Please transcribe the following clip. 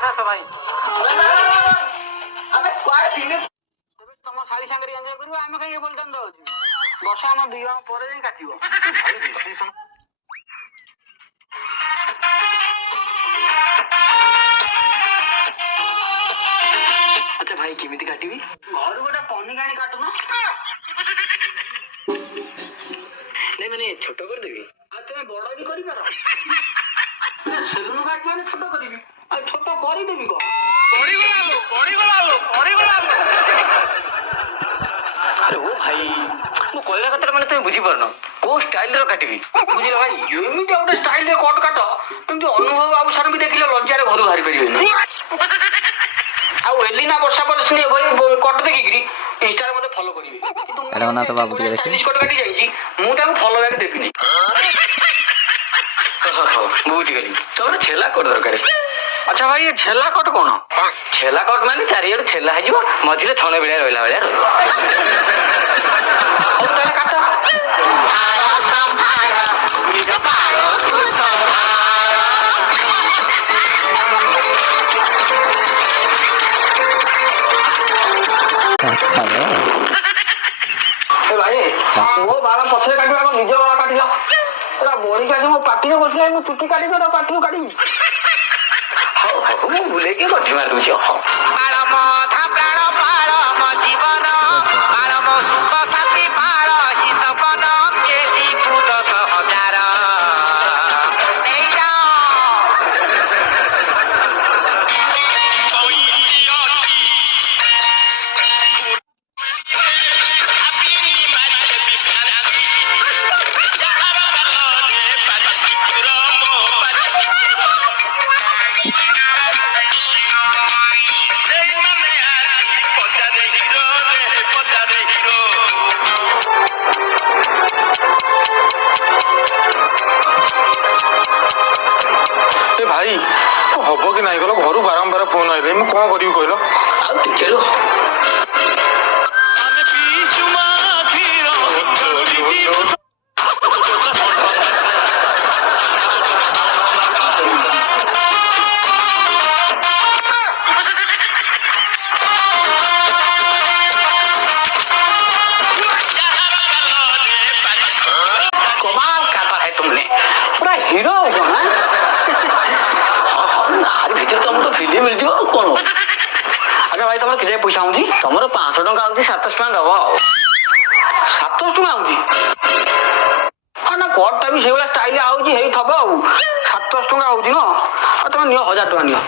ଭାଇ ଆମେ କୁଆଡେ ଦିନେ ତମ ଶାଢୀ ସାଙ୍ଗରେ ଏଞ୍ଜୟ କରିବ, ଆମେ କାହିଁକି ବୋଲଟାନ୍ ଯାଉଛୁ? ବର୍ଷା ଆମ 2 ଜଣ ପରେ ଯାଇ କାଟିବ। ଆଚ୍ଛା ଭାଇ କେମିତି କାଟିବି? ଘରୁ ଗୋଟେ ପନିକି ଆଣି କାଟୁନ। ନାଇଁ ମାନେ ଛୋଟ କରିଦେବି। ଆଉ ତମେ ବଡ ବି କରିପାର। ସେଲୁନ କାଟି ମାନେ ଛୋଟ କରିବି, ଆଉ ଛୋଟ କରିଦେବି କଣ? ଆରେ ଓ ଭାଇ ମୁଁ କହିବା କଥାଟା ମାନେ ତମେ ବୁଝିପାରୁନ, କୋଉ ଷ୍ଟାଇଲର କାଟିବି? ବୁଝିଲ ଭାଇ, ଏମିତି ଗୋଟେ ଷ୍ଟାଇଲରେ କଟ୍ କାଟ କିନ୍ତୁ ଅନୁଭବ ବାବୁ ସାର୍ ବି ଦେଖିଲେ ଲଜ୍ଜାରେ ଘରୁ ବାହାରି ପାରିବେନି। ଆଉ ଏଲିନା ବର୍ଷା ପରେ ସିଏ ଏଭଳି କଟ୍ ଦେଖିକିରି ଇନଷ୍ଟାରେ ମତେ ଫଲୋ କରିବେ, କିନ୍ତୁ ମୁଁ ଷ୍ଟାଇଲିଶ କଟ୍ କାଟି ଯାଇଛି, ମୁଁ ତାକୁ ଫଲୋ ବ୍ୟାକ୍ ଦେବିନି। ମୁଁ ବୁଝିଗଲି, ତମର ଛେଲା କୋଟ ଦରକାର। ଆଚ୍ଛା ଭାଇ, ଏ ଛେଲା କଟ୍ କଣ? ଛେଲା କୋଟ ମାନେ ଚାରିଆଡୁ ଛେଲା ହେଇଯିବ, ମଝିରେ ଛଣ ବିଳିଆ ରହିଲା ଭଳିଆ ରହିବ। ହଉ ତାହେଲେ କାଟ। ଭାଇ ମୋ ବାଳ ପଛରେ କାଟିବ, ଆଗ ନିଜ ବାଳ କାଟିଲ। ଏରା ବଢିକି ଆସି ମୋ ପାଟିରେ ବସିଲା, ମୁଁ ଚୁଟି କାଟିବି ନା ପାଟିରୁ କାଟିବି? ହଉ ହଉ ମୁଁ ବୁଲେଇକି ଗଠି ମାରି ଦଉଛି। ହଉ ଭାଇ ହବ କି ନାଇଁ କହିଲ, ଘରୁ ବାରମ୍ବାର ଫୋନ ଆଇଲେ, ମୁଁ କଣ କରିବି କହିଲ? ଆଉ ଟିକେ ରୁହ। कमाल काटा है तुमने, पूरा हीरो हो गया। ଆରେ ଭିତରେ ତମକୁ ତ ଫିଲ୍ମ ମିଳିଯିବ ଆଉ କଣ। ଆଚ୍ଛା ଭାଇ, ତମର କେତେ ପଇସା ଆଉଛି? ତମର 500 ଟଙ୍କା ଆଉଛି, 700 ଟଙ୍କା ଦବ ଆଉ। 700 ଟଙ୍କା ଆଉଛି? ହଁ ନା, କଟ୍ଟା ବି ସେଇଭଳିଆ ଷ୍ଟାଇଲ ଆଉଛି, ହେଇଥବ ଆଉ। 700 ଟଙ୍କା ଆଉଛି ନା, ଆଉ ତମେ ନିଅ 1000 ଟଙ୍କା ନିଅ।